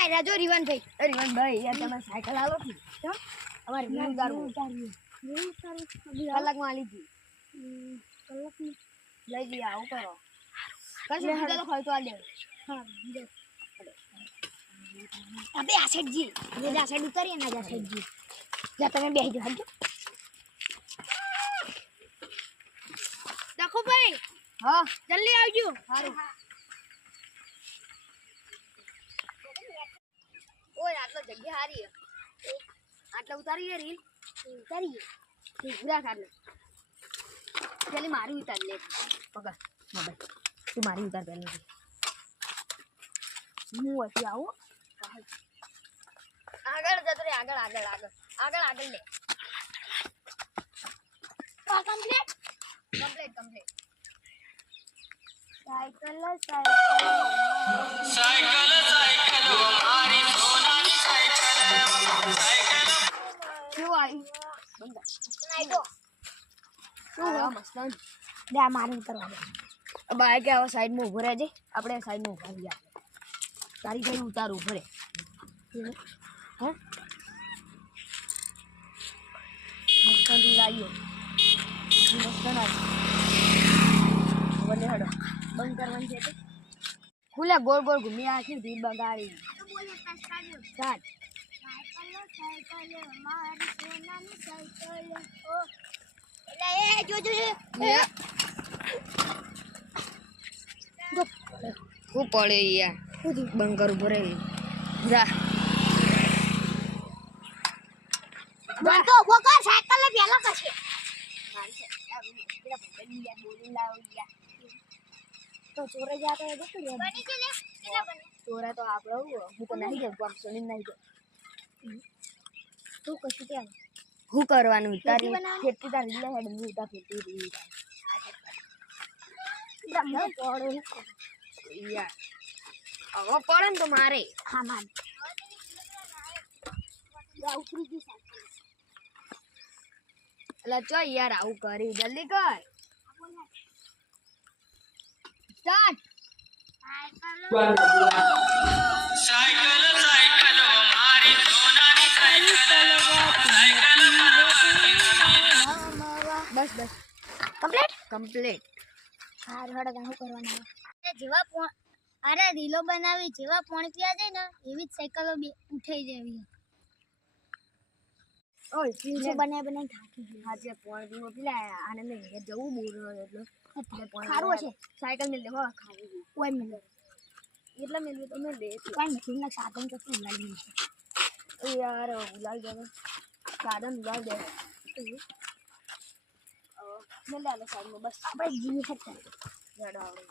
આ રાજો રીવન ભાઈ યાર તમે સાયકલ આલો કે કેમ અમાર રીવન ઉતારવું કલાકમાં આલી દી કલાકમાં લઈ જી આવું કરો કશું બીજા તો ખર્ચો આલે હા અબે આ સાઈડ જી આ સાઈડ ઉતારીએ ના આ સાઈડ જી જા તમે બેહી જાઓ હાજો देखो भाई हाँ जल्दी आवજો हारू ओए आटलो जग्या हारी आटला उतारीए રીલ ઉતારીએ પૂરા કાઢ લે પેલી મારી ઉતાર લે પકડ મોબાઈલ તું મારી ઉતાર પેલી હું હતી આવું આગળ જતો રે આગળ આગળ આગળ આગળ આગળ લે complete complete complete cycle cycle cycle cycle हमारी सोनाली साइकिल साइकिल क्यों आई बंदा नहीं तो क्यों है मस्तन ले मारी करवा दे अब आए के आवा साइड में ऊपर है जे આપણે સાઈડ માં ઉભા રહ્યા તારી ભાઈ ઉતાર ઉપર હે મસ્તન લાગ્યો મસ્તન આ બોલે હડો બંધ કરવાનું છે તો ખુલે ગોળ ગોળ ઘૂમી આખી રીલ બગાડી સ્ટાર્ટ સાયકલ મારી સોનાની સાયકલ ઓ એટલે એ જો હું પડે યાર બંધ કરું ભરે જા બંધ તો ગોગા સાયકલ ને પેલા કશે तो चोरे जाते हैं देखो ये बनी के ले कितना बने चोरा तो आप रहो હું તો નહીં જવું આમ સુની નહીં જવું તું કશું કે હું કરવાનું તારી ખેતી તારી લે હેડ હું તા ખેતી રી બ્રહ્મ પડો યાર હવે પડે ને તો મારે હા માર યા ઉતરી ગઈ સાયકલ એટલે ચો યાર આવું કરી જલ્દી કર स्टार्ट साइकिल साइकिल हमारी सोनाली साइकिल साइकिल बस बस कंप्लीट कंप्लीट हार हड़ गाहू करवाना जेवा अरे રીલો બનાવી જેવા પોણી પીયા જાય ને એવી જ સાયકલો ઉઠાઈ જાવી ઓય શું બનાય બનાય થાકી આજે પોણી પીવો પેલા આને મે જવું બોર એટલે ખારું છે સાયકલ મિલ લે હો ખાવું કોઈ મિલ એટલે મિલ તો મે દે કોઈ મશીન ના સાધન તો ઉલાડી છે યાર ઉલાઈ જાવ સાધન ઉલાઈ દે મિલ લે સાઈડ બસ આપણે જીવી શકતા જડો આવડે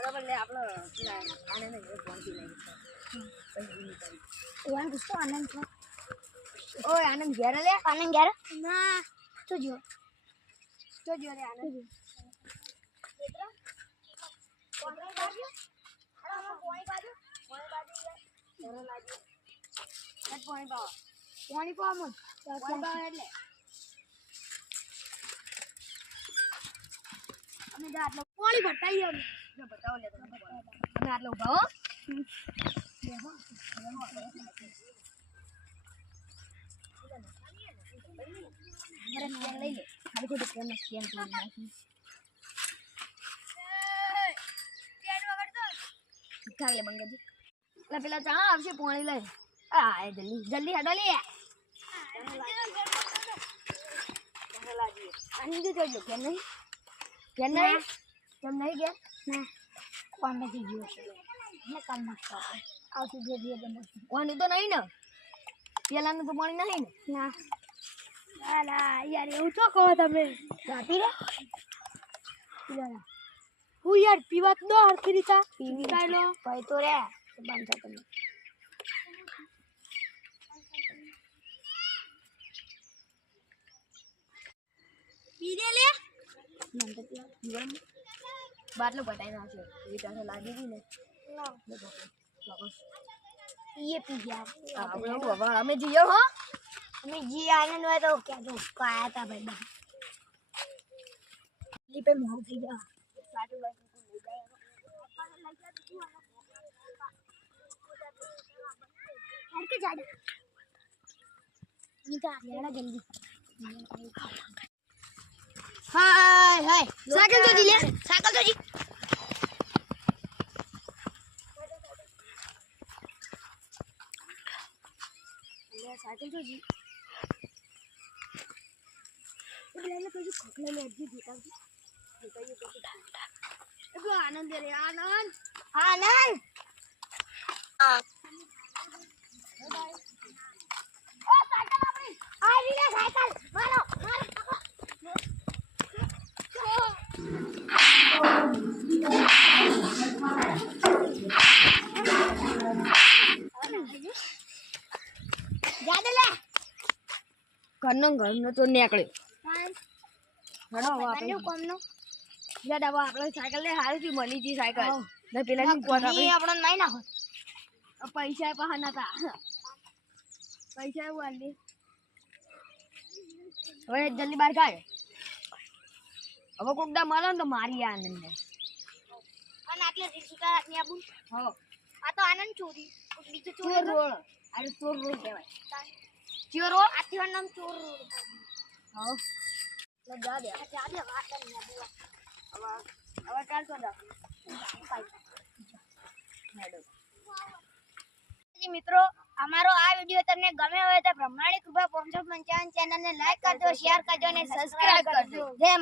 બરાબર લે આપણે આને ને પહોંચી લઈ પછી વાન ગુસ્સો આનંદ છે ઓય આનંદ ઘેર લે આનંદ ઘેર ના તો જો રે આનંદ બેટા કોણ બાજુ અરે કોણી બાજુ જરા લાગી એક પોઈન્ટ પાવ કોણી પાવ મત એટલે અમે જા આટલો કોણી બતાઈ આવ बताओ ले तो मैं आटलो उभा हो देखो मेरा ले ले खाली को स्कैन कर नाखी स्कैन वगैरह तो उठा ले मंगजी ला पेला चा आवशे पानी ले आ जल्दी जल्दी हटो ले लागी आनी दे जो क्या नहीं કેમ નહીં ગયા ના કોણ નથી ગયો છે ને કામ નાખતો આવતી જે જે બને કોણ તો નહીં ને પેલાનું તો પાણી નહીં ને ના અલા યાર એવું તો કહો તમે જાતી રે હું યાર પીવા તો હરખી રીતા પીવી કાયલો ભાઈ તો રે બંધ તમે પીરે લે બાટલો પટાઈ નાખ્યો એ તારે લાગી ગઈ ને ये पी गया हमें जियो हो हमें जी आनंद हुआ तो क्या जो उसको आया था भाई ये पे मोह थी गया साथ में ले गए घर के जा निकाल लेना जल्दी हाय हाय साइकिल तो दी ले साइकिल तो दी साइकिल तो जी तो लेने को जो खोखले में अभी देता हूं बताइए तो आनंद रे आनंद आनंद ओ साइकिल अपनी आ रही है साइकिल मारो मारो ઘરનો તો નીકળ્યો હડો આપણે કોમનો યાદ આવો આપણે સાયકલ લે હારી થી મળી જી સાયકલ ને પેલા ની કોટ આપણે આપણને નહીં નાખો પૈસા પહા નતા પૈસા એવું આલી હવે જલ્દી બહાર કાઢ હવે કોક દા મળે ને તો મારી આનંદ ને અને આટલે રીક્ષા ની આબુ હો આ તો આનંદ ચોરી બીજું ચોર રોડ અરે ચોર રોડ કહેવાય ચોર રોડ આથી નામ ચોર રોડ હા જા દે વાત નહીં હવે કાલ તો દા મિત્રો અમારો આ વિડિયો તમને ગમે હોય તો બ્રહ્માંડી કૃપા 555 ચેનલને લાઈક કરજો શેર કરજો અને સબસ્ક્રાઇબ કરજો જય